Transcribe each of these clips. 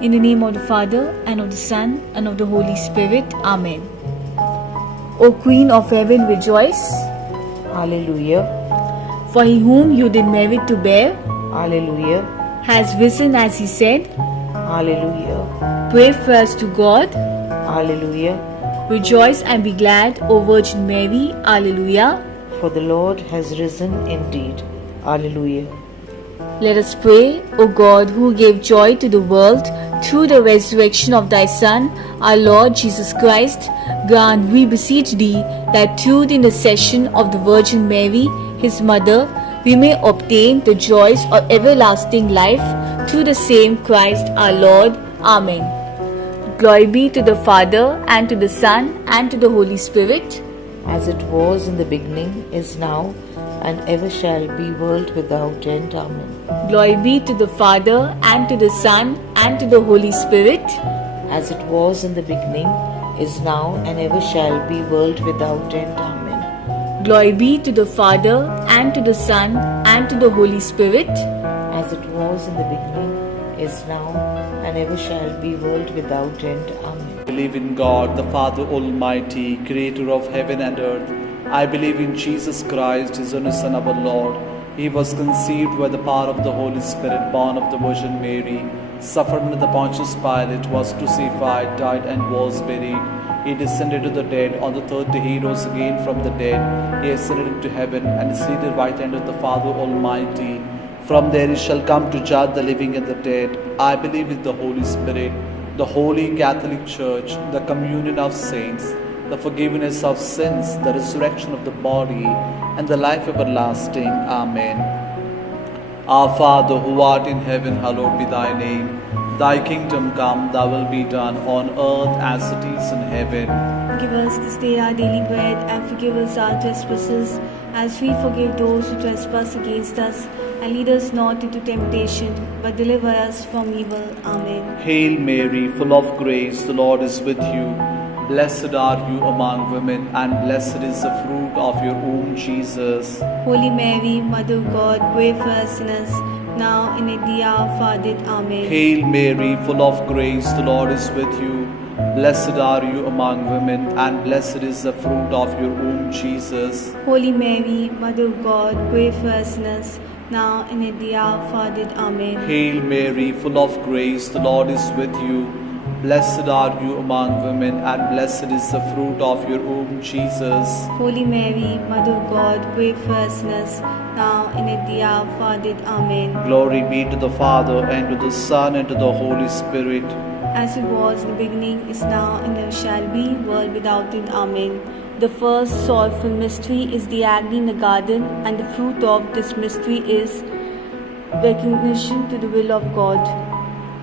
In the name of the Father, and of the Son, and of the Holy Spirit. Amen. O Queen of Heaven, rejoice. Hallelujah. For he whom you did merit to bear Hallelujah. has risen as he said. Hallelujah. Pray for us to God. Hallelujah. Rejoice and be glad, O Virgin Mary. Alleluia. For the Lord has risen indeed. Hallelujah. Let us pray. O God, who gave joy to the world through the resurrection of thy Son, our Lord Jesus Christ, grant, we beseech thee, that through the intercession of the Virgin Mary, his mother, we may obtain the joys of everlasting life through the same Christ our Lord. Amen. Glory be to the Father, and to the Son, and to the Holy Spirit. As it was in the beginning, is now, and ever shall be, world without end. Amen. Glory be to the Father, and to the Son, and to the Holy Spirit. As it was in the beginning, is now, and ever shall be, world without end. Amen. Glory be to the Father, and to the Son, and to the Holy Spirit. As it was in the beginning, is now, and ever shall be, world without end. Amen. I believe in God, the Father Almighty, creator of heaven and earth. I believe in Jesus Christ, his only Son, our Lord. He was conceived by the power of the Holy Spirit, born of the Virgin Mary, suffered under the Pontius Pilate, was crucified, died, and was buried. He descended to the dead. On the third day he rose again from the dead. He ascended into heaven and is seated at the right hand of the Father Almighty. From there he shall come to judge the living and the dead. I believe in the Holy Spirit, the Holy Catholic Church, the communion of saints, the forgiveness of sins, the resurrection of the body, and the life everlasting. Amen. Our Father, who art in heaven, hallowed be thy name. Thy kingdom come, thy will be done on earth as it is in heaven. Give us this day our daily bread, and forgive us our trespasses, as we forgive those who trespass against us. And lead us not into temptation, but deliver us from evil. Amen. Hail Mary, full of grace, the Lord is with you. Blessed are you among women, and blessed is the fruit of your womb, Jesus. Holy Mary, Mother of God, pray for us sinners, now and at the hour of our death. Amen. Hail Mary, full of grace, the Lord is with you. Blessed are you among women, and blessed is the fruit of your womb, Jesus. Holy Mary, Mother of God, pray for us sinners, now and at the hour of our death. Amen. Hail Mary, full of grace, the Lord is with you. Blessed are you among women, and blessed is the fruit of your womb, Jesus. Holy Mary, Mother of God, pray for us sinners, now and at the hour of our death. Amen. Glory be to the Father, and to the Son, and to the Holy Spirit. As it was in the beginning, is now, and ever shall be, world without end. Amen. The first sorrowful mystery is the agony in the garden, and the fruit of this mystery is recognition to the will of God.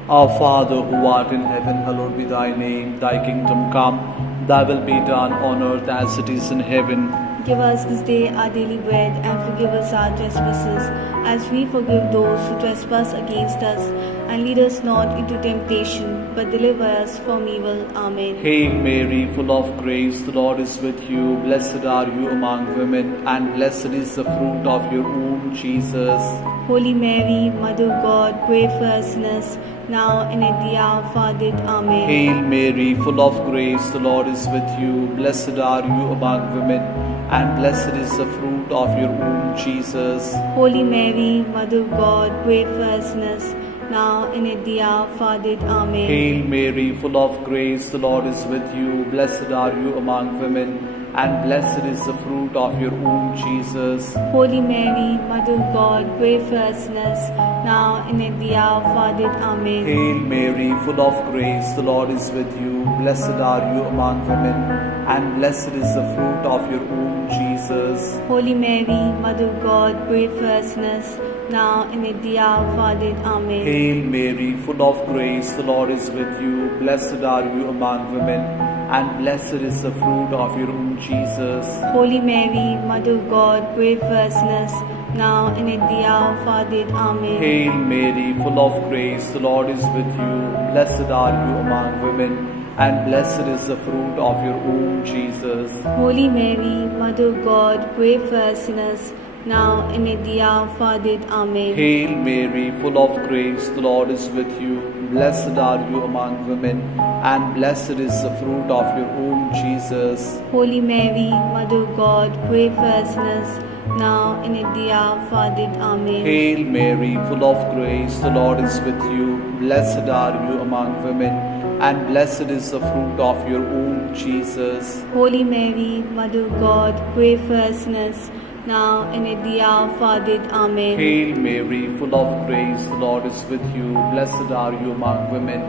Our Father, who art in heaven, hallowed be thy name. Thy kingdom come, thy will be done on earth as it is in heaven. Give us this day our daily bread, and forgive us our trespasses, as we forgive those who trespass against us. And lead us not into temptation, but deliver us from evil. Amen. Hail Mary, full of grace, the Lord is with you. Blessed are you among women, and blessed is the fruit of your womb, Jesus. Holy Mary, Mother of God, pray for us sinners, now and at the hour of our death. Amen. Hail Mary, full of grace, the Lord is with you. Blessed are you among women, and blessed is the fruit of your womb, Jesus. Holy Mary, Mother of God, pray for us sinners, now and at the hour of our death. Amen. Hail Mary, full of grace, the Lord is with you. Blessed are you among women, and blessed is the fruit of your womb, Jesus. Holy Mary, Mother of God, pray for us sinners, now and at the hour of our death. Amen. Hail Mary, full of grace, the Lord is with you. Blessed are you among women, and blessed is the fruit of your womb, Jesus. Holy Mary, Mother of God, pray for us sinners, now and at the hour of our death. Amen. Hail Mary, full of grace, the Lord is with you. Blessed are you among women, and blessed is the fruit of your womb, Jesus. Holy Mary, Mother of God, pray for us sinners, now and at the hour of our death. Amen. Hail Mary, full of grace, the Lord is with you. Blessed are you among women, and blessed is the fruit of your womb, Jesus. Holy Mary, Mother of God, pray for us sinners, now and at the hour of our death. Amen. Hail Mary, full of grace, the Lord is with you. Blessed are you among women, and blessed is the fruit of your womb, Jesus. Holy Mary, Mother of God, pray for us sinners, now and at the hour of our death. Amen. Hail Mary, full of grace, the Lord is with you. Blessed are you among women, and blessed is the fruit of your womb, Jesus. Holy Mary, Mother of God, pray for us sinners, now and at the hour of our death. Amen. Hail Mary, full of grace, the Lord is with you. Blessed are you among women,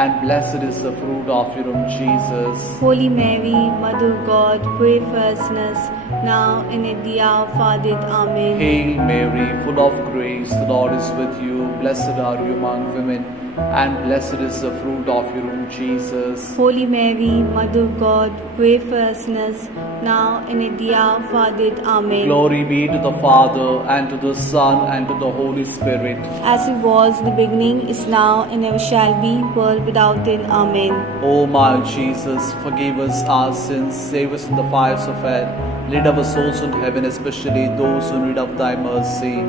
and blessed is the fruit of your womb, Jesus. Holy Mary, Mother of God, pray for us sinners, now and at the hour of our death. Amen. Hail Mary, full of grace, the Lord is with you. Blessed are you among women, and blessed is the fruit of your womb, Jesus. Holy Mary, Mother of God, pray for us sinners, now and at the hour of our death. Amen. Glory be to the Father, and to the Son, and to the Holy Spirit. As it was in the beginning, is now, and ever shall be, world without end. Amen. O my Jesus, forgive us our sins, save us from the fires of hell, lead our souls into heaven, especially those who need of thy mercy.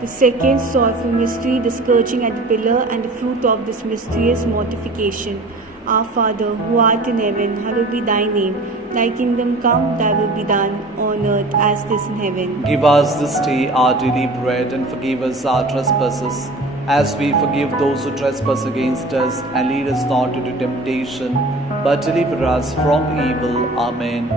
The second sorrowful mystery, the scourging at the pillar, and the fruit of this mystery is mortification. Our Father, who art in heaven, hallowed be thy name. Thy kingdom come, thy will be done, on earth as it is in heaven. Give us this day our daily bread, and forgive us our trespasses, as we forgive those who trespass against us. And lead us not into temptation, but deliver us from evil. Amen.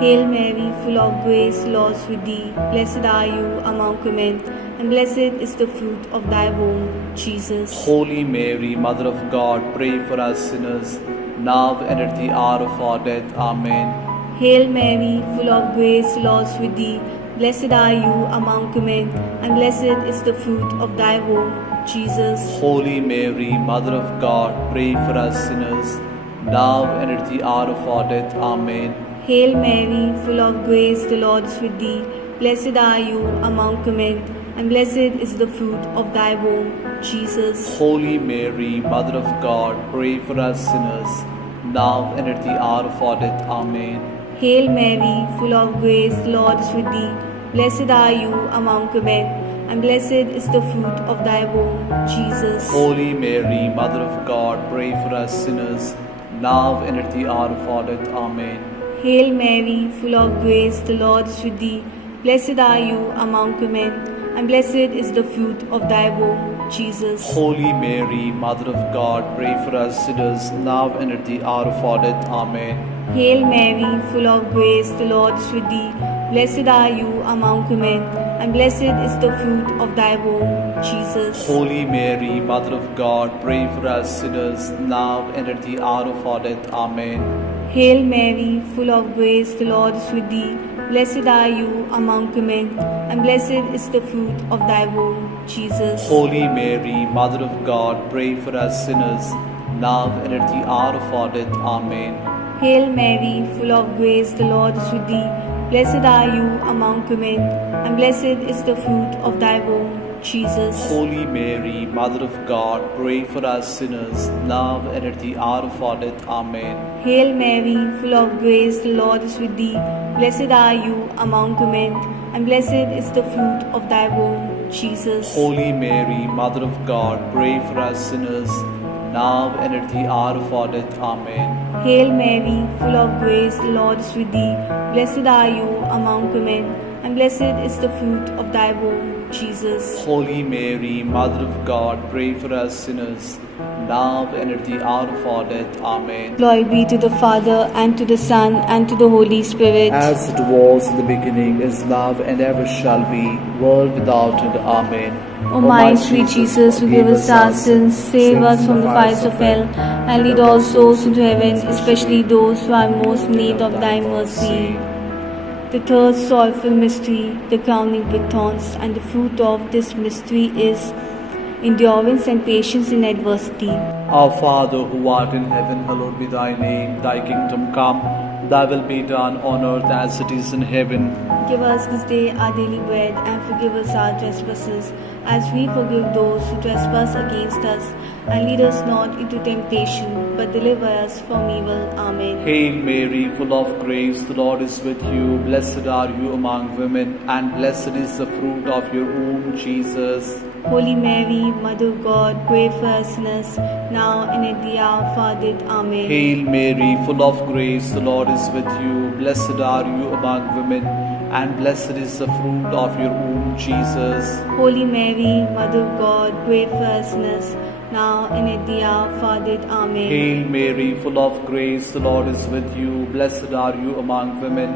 Hail Mary, full of grace, the Lord is with thee. Blessed are you among women, and blessed is the fruit of thy womb, Jesus. Holy Mary, Mother of God, pray for us sinners, now and at the hour of our death. Amen. Hail Mary, full of grace, the Lord is with thee. Blessed are you among women, and blessed is the fruit of thy womb, Jesus. Holy Mary, Mother of God, pray for us sinners, now and at the hour of our death. Amen. Hail Mary, full of grace, the Lord is with thee. Blessed are you among women, and blessed is the fruit of thy womb, Jesus. Holy Mary, Mother of God, pray for us sinners, now and at the hour of our death. Amen. Hail Mary, full of grace, the Lord is with thee. Blessed are you among women, and blessed is the fruit of thy womb, Jesus. Holy Mary, Mother of God, pray for us sinners, now and at the hour of our death. Amen. Hail Mary, full of grace, the Lord is with thee. Blessed are you among women, and blessed is the fruit of thy womb, Jesus. Holy Mary, Mother of God, pray for us sinners, now and at the hour of our death. Amen. Hail Mary, full of grace, the Lord is with thee. Blessed are you among women, and blessed is the fruit of thy womb, Jesus. Holy Mary, Mother of God, pray for us sinners, now and at the hour of our death. Amen. Hail Mary, full of grace, the Lord is with thee. Blessed are you among women, and blessed is the fruit of thy womb, Jesus. Holy Mary, Mother of God, pray for us sinners, now and at the hour of our death. Amen. Hail Mary, full of grace, the Lord is with thee. Blessed are you among women, and blessed is the fruit of thy womb, Jesus. Holy Mary, Mother of God, pray for us sinners, now and at the hour of our death. Amen. Hail Mary, full of grace, the Lord is with thee. Blessed are you among women, and blessed is the fruit of thy womb, Jesus. Holy Mary, Mother of God, pray for us sinners, now and at the hour of our death. Amen. Hail Mary, full of grace, the Lord is with thee. Blessed are you among women, and blessed is the fruit of thy womb, Jesus. Holy Mary, Mother of God, pray for us sinners, now and at the hour of our death. Amen. Glory be to the Father, and to the Son, and to the Holy Spirit. As it was in the beginning, is now, and ever shall be, world without end. Amen. O my sweet Jesus, forgive us our sins, save us from the fires of hell, and lead all souls into heaven, especially those who are most in need of thy mercy. The third sorrowful mystery, the crowning with thorns, and the fruit of this mystery is endurance and patience in adversity. Our Father, who art in heaven, hallowed be thy name. Thy kingdom come, Thy will be done on earth as it is in heaven. Give us this day our daily bread, and forgive us our trespasses, as we forgive those who trespass against us. And lead us not into temptation, but deliver us from evil. Amen. Hail Mary, full of grace, the Lord is with you. Blessed are you among women, and blessed is the fruit of your womb, Jesus. Holy Mary, Mother of God, pray for us sinners, now and at the hour of our death. Amen. Hail Mary, full of grace, the Lord is with you. Blessed are you among women, and blessed is the fruit of your womb, Jesus. Holy Mary, Mother of God, pray for us sinners, now and at the hour of our death. Amen. Hail Mary, full of grace, the Lord is with you. Blessed are you among women,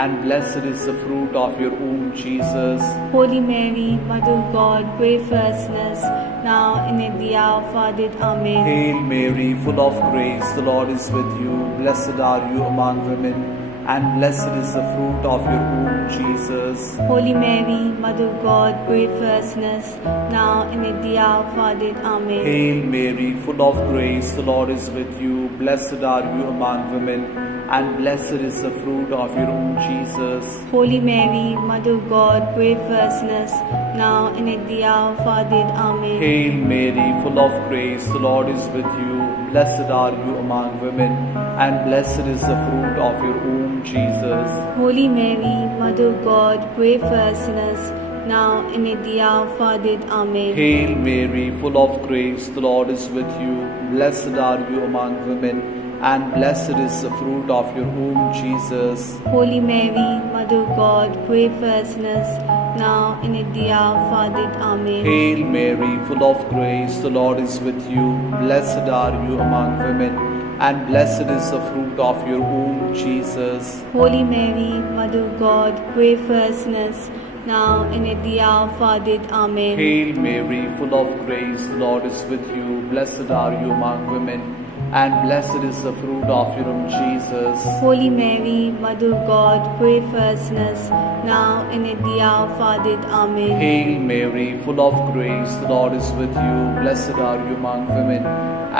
and blessed is the fruit of your womb, Jesus. Holy Mary, Mother of God, pray for us sinners, now and at the hour of our death. Amen. Hail Mary, full of grace, the Lord is with you. Blessed are you among women, and blessed is the fruit of your womb, Jesus. Holy Mary, Mother of God, pray for us sinners, now and at the hour of our death. Amen. Hail Mary, full of grace, the Lord is with you. Blessed are you among women, and blessed is the fruit of your womb, Jesus. Holy Mary, Mother of God, pray for us sinners, now and at the hour of our death. Amen. Hail Mary, full of grace, the Lord is with you. Blessed are you among women, and blessed is the fruit of your womb, Jesus. Holy Mary, Mother of God, pray for us sinners, now and at the hour of our death. Amen. Hail Mary, full of grace, the Lord is with you. Blessed are you among women, and blessed is the fruit of your womb, Jesus. Holy Mary, Mother of God, pray for us sinners, now and at the hour of our death. Amen. Hail Mary, full of grace, the Lord is with you. Blessed are you among women, and blessed is the fruit of your womb, Jesus. Holy Mary, Mother of God, pray for us sinners, now and at the hour of our death. Amen. Hail Mary, full of grace, the Lord is with you. Blessed are you among women, and blessed is the fruit of your womb, Jesus. Holy Mary, Mother of God, pray for us sinners, now and at the hour of our death. Amen. Hail Mary, full of grace, the Lord is with you. Blessed are you among women,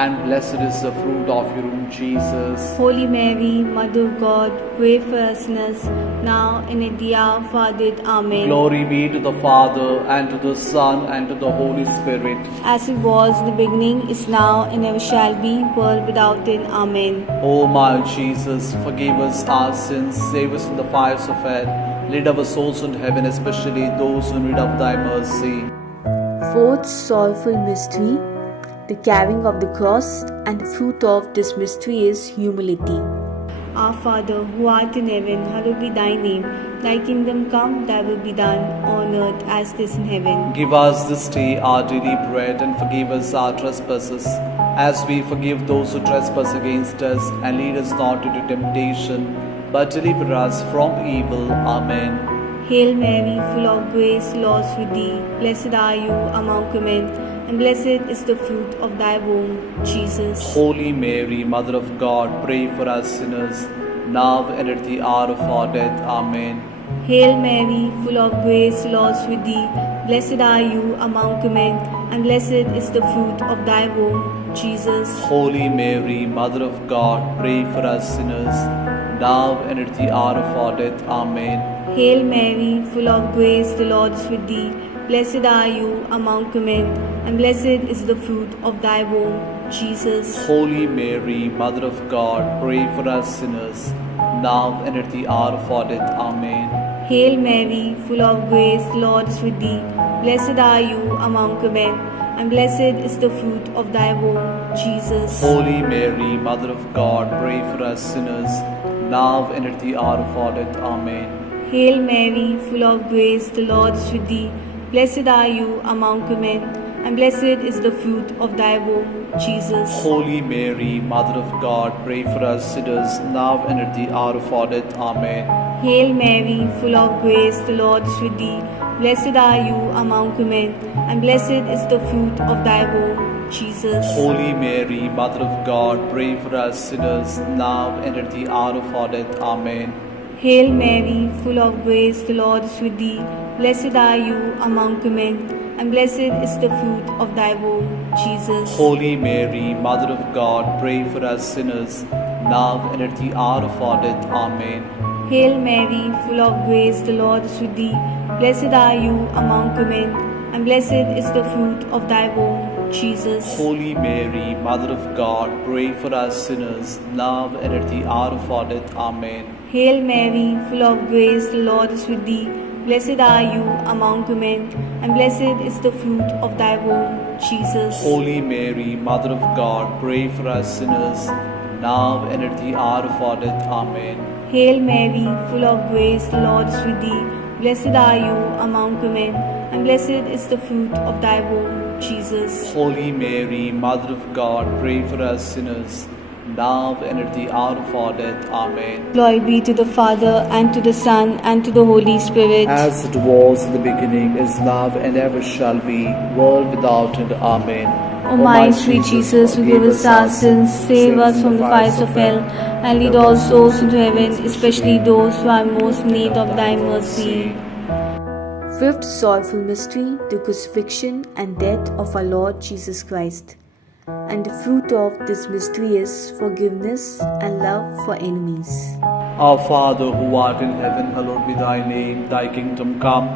and blessed is the fruit of your womb, Jesus. Holy Mary, Mother of God, pray for us sinners, now and at the hour of our death. Amen. Glory be to the Father, and to the Son, and to the Holy Spirit. As it was in the beginning, is now, and ever shall be, world without end. Amen. O my Jesus, forgive us our sins, save us from the fires of hell, lead our souls into heaven, especially those who need of thy mercy. Fourth sorrowful mystery, the carrying of the cross, and the fruit of this mystery is humility. Our Father, who art in heaven, hallowed be thy name. Thy kingdom come, thy will be done, on earth as it is in heaven. Give us this day our daily bread, and forgive us our trespasses, as we forgive those who trespass against us. And lead us not into temptation, but deliver us from evil. Amen. Hail Mary, full of grace, the Lord is with thee. Blessed are you among women, and blessed is the fruit of thy womb, Jesus. Holy Mary, Mother of God, pray for us sinners, now and at the hour of our death. Amen. Hail Mary, full of grace, the Lord is with thee. Blessed are you among women, and blessed is the fruit of thy womb, Jesus. Holy Mary, Mother of God, pray for us sinners, now and at the hour of our death. Amen. Hail Mary, full of grace, the Lord is with thee. Blessed are you among women, and blessed is the fruit of thy womb, Jesus. Holy Mary, Mother of God, pray for us sinners, now and at the hour of our death. Amen. Hail Mary, full of grace, the Lord is with thee. Blessed are you among women, and blessed is the fruit of thy womb, Jesus. Holy Mary, Mother of God, pray for us sinners, now and at the hour of our death. Amen. Hail Mary, full of grace, the Lord is with thee. Blessed are you among women, and blessed is the fruit of thy womb, Jesus. Holy Mary, Mother of God, pray for us sinners, now and at the hour of our death. Amen. Hail Mary, full of grace, the Lord is with thee. Blessed are you among women, and blessed is the fruit of thy womb, Jesus. Holy Mary, Mother of God, pray for us sinners, now and at the hour of our death. Amen. Hail Mary, full of grace, the Lord is with thee. Blessed are you among women, and blessed is the fruit of thy womb, Jesus. Holy Mary, Mother of God, pray for us sinners, now and at the hour of our death. Amen. Hail Mary, full of grace, the Lord is with thee. Blessed are you among women, and blessed is the fruit of thy womb, Jesus. Holy Mary, Mother of God, pray for us sinners, now and at the hour of our death. Amen. Hail Mary, full of grace, the Lord is with thee. Blessed are you among women, and blessed is the fruit of thy womb, Jesus. Holy Mary, Mother of God, pray for us sinners, now and at the hour of our death. Amen. Hail Mary, full of grace, the Lord is with thee. Blessed are you among women, and blessed is the fruit of thy womb, Jesus. Holy Mary, Mother of God, pray for us sinners, now and at the hour of our death. Amen. Glory be to the Father, and to the Son, and to the Holy Spirit. As it was in the beginning, is now, and ever shall be, world without end. Amen. O my sweet Jesus, forgive us our sins, save us from the fires of hell, and lead all souls into heaven, especially those who are most in need of thy mercy. Fifth sorrowful mystery, the crucifixion and death of our Lord Jesus Christ. And the fruit of this mystery is forgiveness and love for enemies. Our Father, who art in heaven, hallowed be thy name. Thy kingdom come,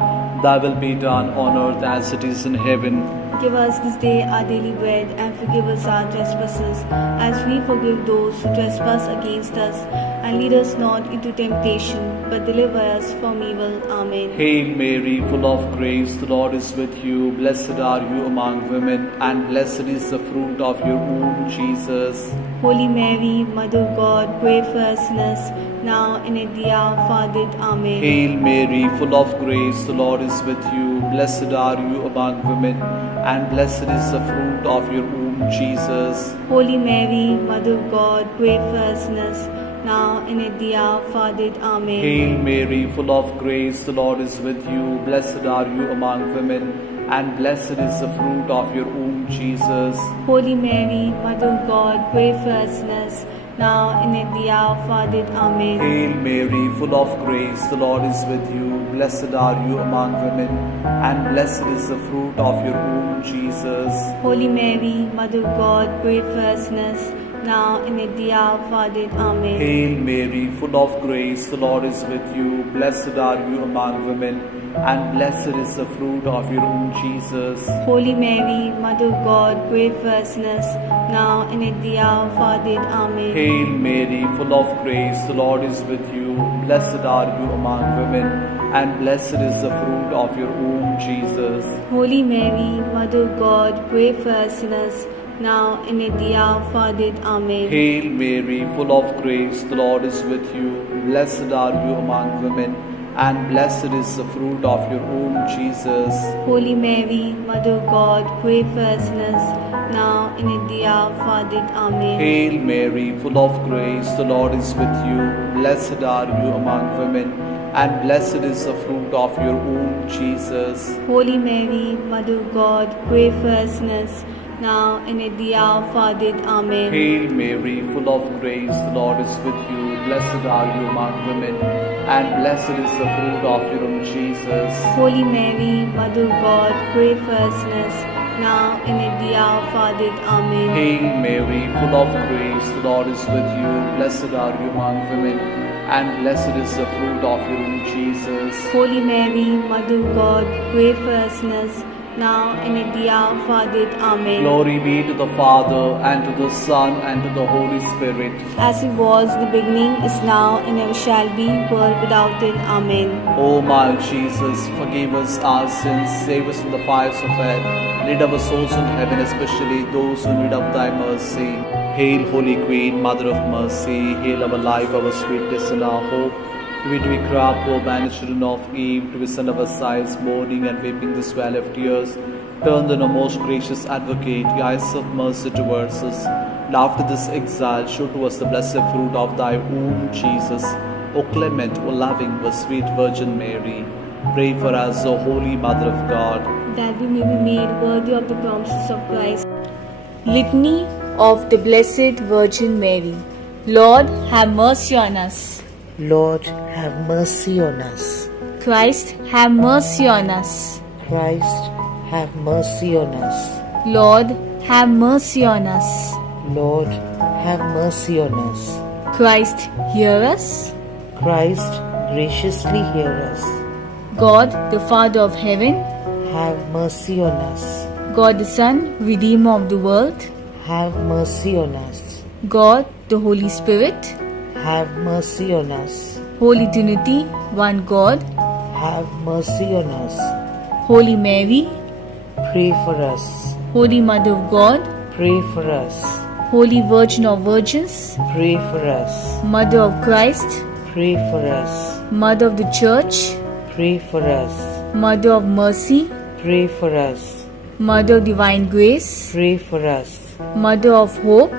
thy will be done on earth as it is in heaven. Give us this day our daily bread, and forgive us our trespasses, as we forgive those who trespass against us. And lead us not into temptation, but deliver us from evil. Amen. Hail Mary, full of grace, the Lord is with you. Blessed are you among women, and blessed is the fruit of your womb, Jesus. Holy Mary, Mother of God, pray for us sinners, now and at the hour of our death. Amen. Hail Mary, full of grace, the Lord is with you. Blessed are you among women, and blessed is the fruit of your womb, Jesus. Holy Mary, Mother of God, pray for us sinners, now and at the hour of our death. Amen. Hail Mary, full of grace, the Lord is with you. Blessed are you among women, and blessed is the fruit of your womb, Jesus. Holy Mary, Mother of God, pray for us sinners, now and at the hour of our death. Amen. Hail Mary, full of grace, the Lord is with you. Blessed are you among women, and blessed is the fruit of your womb, Jesus. Holy Mary, Mother of God, pray for us sinners, now and at the hour of our death. Amen. Hail Mary, full of grace, the Lord is with you. Blessed are you among women, and blessed is the fruit of your womb, Jesus. Holy Mary, Mother of God, pray for us sinners, now and at the hour of our death. Amen. Hail Mary, full of grace, the Lord is with you. Blessed are you among women, and blessed is the fruit of your womb, Jesus. Holy Mary, Mother of God, pray for us sinners, now and at the hour of our death. Amen. Hail Mary, full of grace, the Lord is with you. Blessed are you among women, and blessed is the fruit of your womb, Jesus. Holy Mary, Mother of God, pray for us sinners, now and at the hour of our death. Amen. Hail Mary, full of grace, the Lord is with you. Blessed are you among women, and blessed is the fruit of your womb, Jesus. Holy Mary, Mother of God, pray for us sinners, now and at the hour of our death. Amen. Hail Mary, full of grace, the Lord is with you. Blessed are you among women, and blessed is the fruit of your womb, Jesus. Holy Mary, Mother of God, pray for us sinners, now and at the hour of our death. Amen. Hail Mary, full of grace, the Lord is with you. Blessed are you among women, and blessed is the fruit of your womb, Jesus. Holy Mary, Mother of God, pray for us sinners, now and at the hour of our death. Amen. Glory be to the Father, and to the Son, and to the Holy Spirit. As it was in the beginning, is now, and ever shall be, world without end. Amen. O my Jesus, forgive us our sins, save us from the fires of hell, lead our souls into heaven, especially those who need of thy mercy. Hail, Holy Queen, Mother of Mercy, hail our life, our sweetness, and our hope. To it we cry, poor banished children of Eve, to send our sighs, mourning and weeping this valley of tears. Turn then, O most gracious Advocate, your eyes of mercy towards us, and after this exile, show to us the blessed fruit of thy womb, Jesus. O clement, O loving, O sweet Virgin Mary, pray for us, O Holy Mother of God, that we may be made worthy of the promises of Christ. Litany of the Blessed Virgin Mary. Lord, have mercy on us. Lord, have mercy on us. Christ, have mercy on us. Christ, have mercy on us. Lord, have mercy on us. Lord, have mercy on us. Christ, hear us. Christ, graciously hear us. God, the Father of heaven, Have mercy on us. God the Son, Redeemer of the world, Have mercy on us. God, the Holy Spirit, Have mercy on us. Holy Trinity, one God, Have mercy on us. Holy Mary, Pray for us. Holy Mother of God, Pray for us. Holy Virgin of Virgins, Pray for us. Mother of Christ, Pray for us. Mother of the Church, Pray for us. Mother of Mercy, Pray for us. Mother of Divine Grace, Pray for us. Mother of Hope,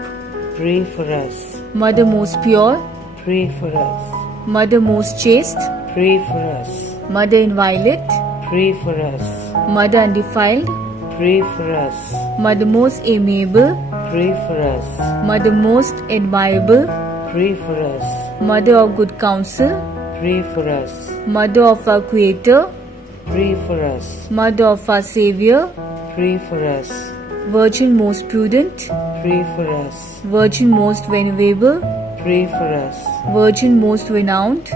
Pray for us. Mother most pure, Pray for us. Mother most chaste, Pray for us. Mother inviolate, Pray for us. Mother undefiled, Pray for us. Mother most amiable, Pray for us. Mother most admirable, Pray for us. Mother of good counsel, Pray for us. Mother of our Creator, Pray for us. Mother of our Savior, Pray for us. Virgin most prudent, Pray for us. Virgin most venerable, Pray for us. Virgin most renowned,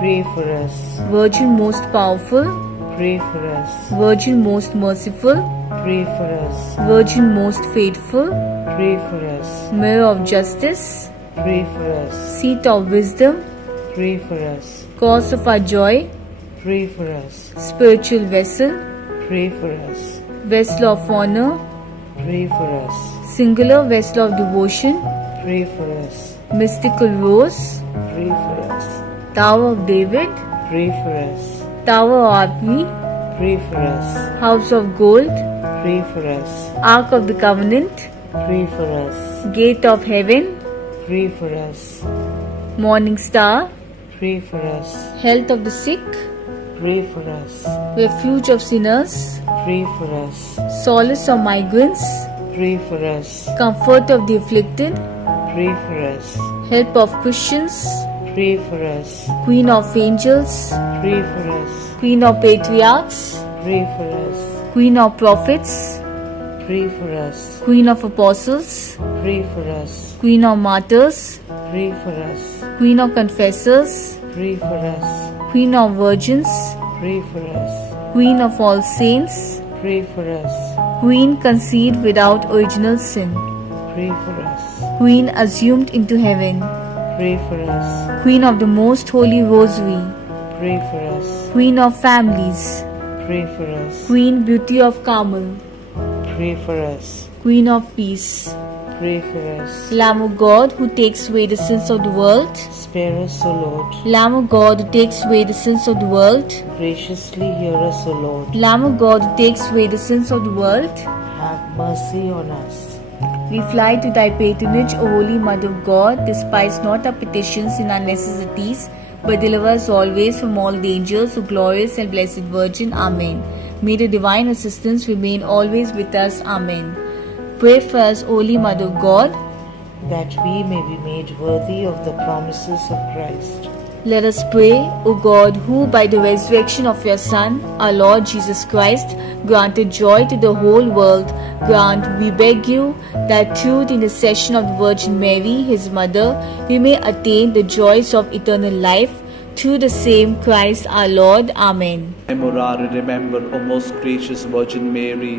Pray for us. Virgin most powerful, Pray for us. Virgin most merciful, Pray for us. Virgin most faithful, Pray for us. Mirror of justice, Pray for us. Seat of wisdom, Pray for us. Cause of our joy, Pray for us. Spiritual vessel, Pray for us. Vessel of honor, Pray for us. Singular vessel of devotion, Pray for us. Mystical rose, Pray for us. Tower of David, Pray for us. Tower of Ivy, Pray for us. House of Gold, Pray for us. Ark of the Covenant, Pray for us. Gate of Heaven, Pray for us. Morning Star, Pray for us. Health of the sick, Pray for us. Refuge of sinners, Pray for us. Solace of migrants, Pray for us. Comfort of the afflicted, Pray for us. Help of Christians, Pray for us. Queen of angels, Pray for us. Queen of patriarchs, Pray for us. Queen of prophets, Pray for us. Queen of apostles, Pray for us. Queen of martyrs, Pray for us. Queen of confessors, Pray for us. Queen of virgins, Pray for us. Queen of all saints, Pray for us. Queen conceived without original sin, Pray for us. Queen assumed into heaven, Pray for us. Queen of the most holy rosary, Pray for us. Queen of families, Pray for us. Queen beauty of Carmel, Pray for us. Queen of peace, Pray for us. Lamb of God who takes away the sins of the world, Spare us, O Lord. Lamb of God who takes away the sins of the world, Graciously hear us, O Lord. Lamb of God who takes away the sins of the world, Have mercy on us. we fly to thy patronage, O Holy Mother of God. Despise not our petitions in our necessities, but deliver us always from all dangers, O glorious and blessed Virgin. Amen. May the divine assistance remain always with us. Amen. Pray for us, Holy Mother of God. that we may be made worthy of the promises of Christ. Let us pray, O God, who by the resurrection of your Son, our Lord Jesus Christ, granted joy to the whole world, grant, we beg you, that through the intercession of the Virgin Mary, his mother, we may attain the joys of eternal life, through the same Christ our Lord. Amen. Memorare, remember, O most gracious Virgin Mary,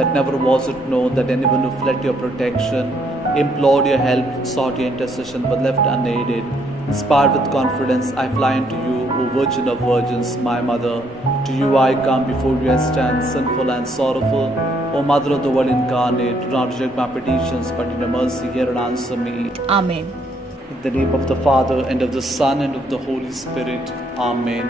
that never was it known that anyone who fled your protection, implored your help, sought your intercession, but left unaided. Inspired with confidence, I fly unto you, O Virgin of Virgins, my Mother. To you I come, before you I stand, sinful and sorrowful. O Mother of the Word incarnate, do not reject my petitions, but in your mercy hear and answer me. Amen. In the name of the Father, and of the Son, and of the Holy Spirit. Amen.